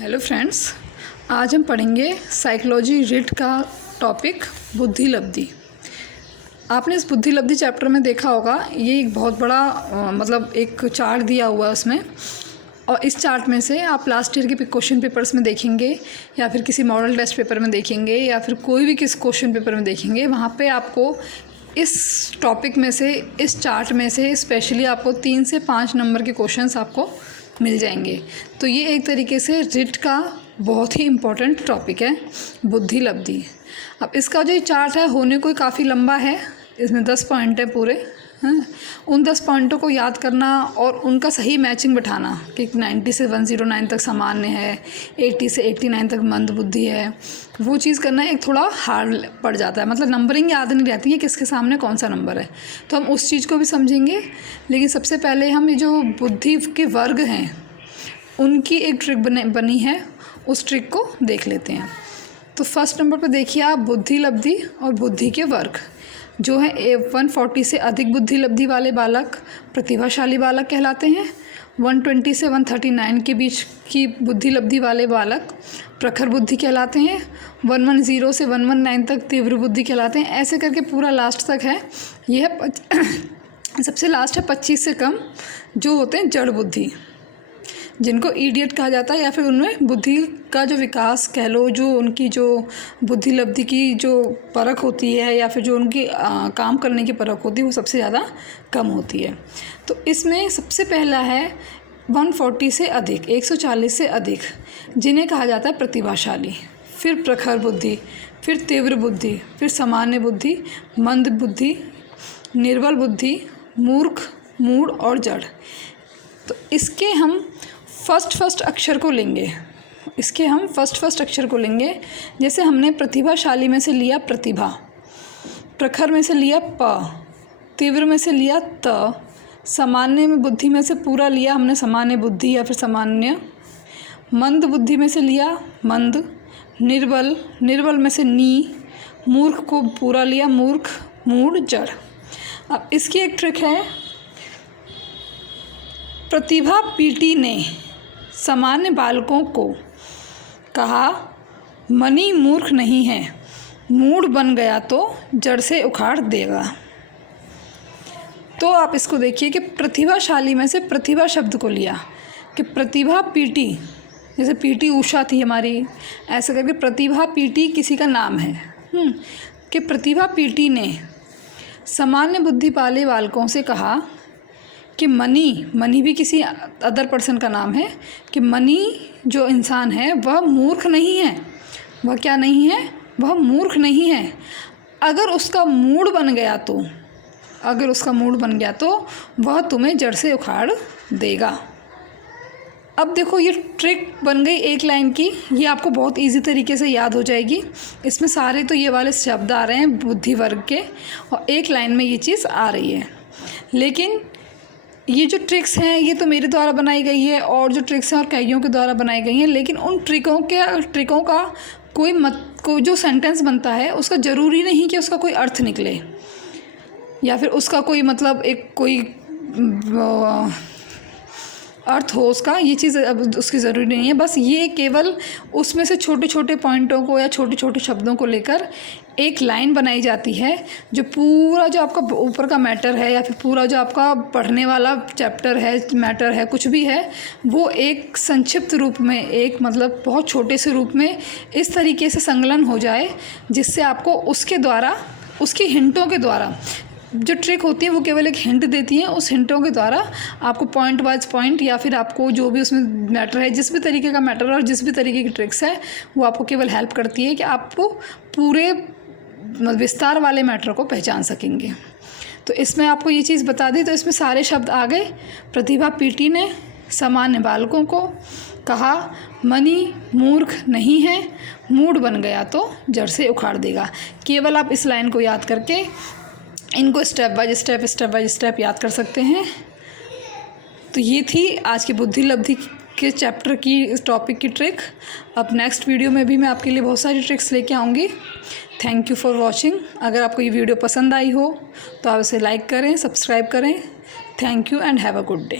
Hello friends, आज हम पढ़ेंगे साइकोलॉजी रिट का टॉपिक बुद्धि लब्धि। आपने इस बुद्धि लब्धि चैप्टर में देखा होगा, ये एक बहुत बड़ा मतलब एक चार्ट दिया हुआ है उसमें, और इस चार्ट में से आप लास्ट ईयर के क्वेश्चन पेपर्स में देखेंगे या फिर किसी मॉडल टेस्ट पेपर में देखेंगे या फिर कोई भी किस क्वेश्चन पेपर में देखेंगे, वहाँ पे आपको इस टॉपिक में से, इस चार्ट में से स्पेशली आपको 3 से 5 नंबर के क्वेश्चंस आपको मिल जाएंगे। तो ये एक तरीके से रिट का बहुत ही इम्पोर्टेंट टॉपिक है, बुद्धि लब्धि। अब इसका जो चार्ट है होने को काफ़ी लंबा है, इसमें 10 पॉइंट है पूरे, हैं। उन 10 पॉइंटों को याद करना और उनका सही मैचिंग बिठाना कि 90 से 109 तक सामान्य है, 80 से 89 तक मंद बुद्धि है, वो चीज़ करना एक थोड़ा हार्ड पड़ जाता है। मतलब नंबरिंग याद नहीं रहती है किसके सामने कौन सा नंबर है, तो हम उस चीज़ को भी समझेंगे। लेकिन सबसे पहले हम ये जो बुद्धि के वर्ग हैं उनकी एक ट्रिक बनी है, उस ट्रिक को देख लेते हैं। तो फर्स्ट नंबर पर देखिए आप, बुद्धि लब्धि और बुद्धि के वर्ग जो है 140 से अधिक बुद्धि लब्धि वाले बालक प्रतिभाशाली बालक कहलाते हैं। 120 से 139 के बीच की बुद्धि लब्धि वाले बालक प्रखर बुद्धि कहलाते हैं। 110 से 119 तक तीव्र बुद्धि कहलाते हैं। ऐसे करके पूरा लास्ट तक है। यह सबसे लास्ट है 25 से कम, जो होते हैं जड़ बुद्धि, जिनको इडियट कहा जाता है, या फिर उनमें बुद्धि का जो विकास कह लो, जो उनकी जो बुद्धि लब्धि की जो परख होती है या फिर जो उनकी काम करने की परख होती है वो सबसे ज़्यादा कम होती है। तो इसमें सबसे पहला है 140 से अधिक, 140 से अधिक, जिन्हें कहा जाता है प्रतिभाशाली। फिर प्रखर बुद्धि, फिर तीव्र बुद्धि, फिर सामान्य बुद्धि, मंद बुद्धि, निर्बल बुद्धि, मूर्ख, मूढ़ और जड़। तो इसके हम फर्स्ट अक्षर को लेंगे, जैसे हमने प्रतिभाशाली में से लिया प्रतिभा, प्रखर में से लिया प, तीव्र में से लिया त, सामान्य में बुद्धि में से पूरा लिया हमने सामान्य बुद्धि या फिर सामान्य, मंद बुद्धि में से लिया मंद, निर्बल में से नी, मूर्ख को पूरा लिया मूर्ख, मूढ़, जड़। अब इसकी एक ट्रिक है, प्रतिभा पीटी ने सामान्य बालकों को कहा, मनी मूर्ख नहीं है, मूढ़ बन गया तो जड़ से उखाड़ देगा। तो आप इसको देखिए कि प्रतिभाशाली में से प्रतिभा शब्द को लिया कि प्रतिभा पीटी, जैसे पीटी उषा थी हमारी, ऐसे करके प्रतिभा पीटी किसी का नाम है, कि प्रतिभा पीटी ने सामान्य बुद्धि वाले बालकों से कहा कि मनी भी किसी अदर पर्सन का नाम है, कि मनी जो इंसान है वह मूर्ख नहीं है। वह क्या नहीं है? वह मूर्ख नहीं है। अगर उसका मूड बन गया तो वह तुम्हें जड़ से उखाड़ देगा। अब देखो, ये ट्रिक बन गई एक लाइन की, ये आपको बहुत इजी तरीके से याद हो जाएगी। इसमें सारे तो ये वाले शब्द आ रहे हैं बुद्धि वर्ग के, और एक लाइन में ये चीज़ आ रही है। लेकिन ये जो ट्रिक्स हैं ये तो मेरे द्वारा बनाई गई है, और जो ट्रिक्स हैं और कईयों के द्वारा बनाई गई हैं। लेकिन उन ट्रिकों का कोई जो सेंटेंस बनता है उसका ज़रूरी नहीं कि उसका कोई अर्थ निकले या फिर उसका कोई मतलब कोई अर्थ हो उसका, ये चीज़ अब उसकी ज़रूरी नहीं है। बस ये केवल उसमें से छोटे छोटे पॉइंटों को या छोटे छोटे शब्दों को लेकर एक लाइन बनाई जाती है, जो पूरा जो आपका ऊपर का मैटर है या फिर पूरा जो आपका पढ़ने वाला चैप्टर है, मैटर है, कुछ भी है, वो एक संक्षिप्त रूप में, एक मतलब बहुत छोटे से रूप में इस तरीके से संकलन हो जाए, जिससे आपको उसके द्वारा, उसकी हिंटों के द्वारा, जो ट्रिक होती है वो केवल एक हिंट देती है, उस हिंटों के द्वारा आपको पॉइंट वाइज पॉइंट या फिर आपको जो भी उसमें मैटर है, जिस भी तरीके का मैटर और जिस भी तरीके की ट्रिक्स है, वो आपको केवल हेल्प करती है कि आपको पूरे विस्तार वाले मैटर को पहचान सकेंगे। तो इसमें आपको ये चीज़ बता दी, तो इसमें सारे शब्द आ गए। प्रतिभा पीटी ने सामान्य बालकों को कहा, मनी मूर्ख नहीं है, मूढ़ बन गया तो जड़ से उखाड़ देगा। केवल आप इस लाइन को याद करके इनको स्टेप बाय स्टेप याद कर सकते हैं। तो ये थी आज की बुद्धि लब्धि के चैप्टर की, इस टॉपिक की ट्रिक। अब नेक्स्ट वीडियो में भी मैं आपके लिए बहुत सारी ट्रिक्स लेके आऊँगी। Thank you for watching. अगर आपको ये वीडियो पसंद आई हो तो आप इसे लाइक करें, सब्सक्राइब करें। Thank you and have a good day.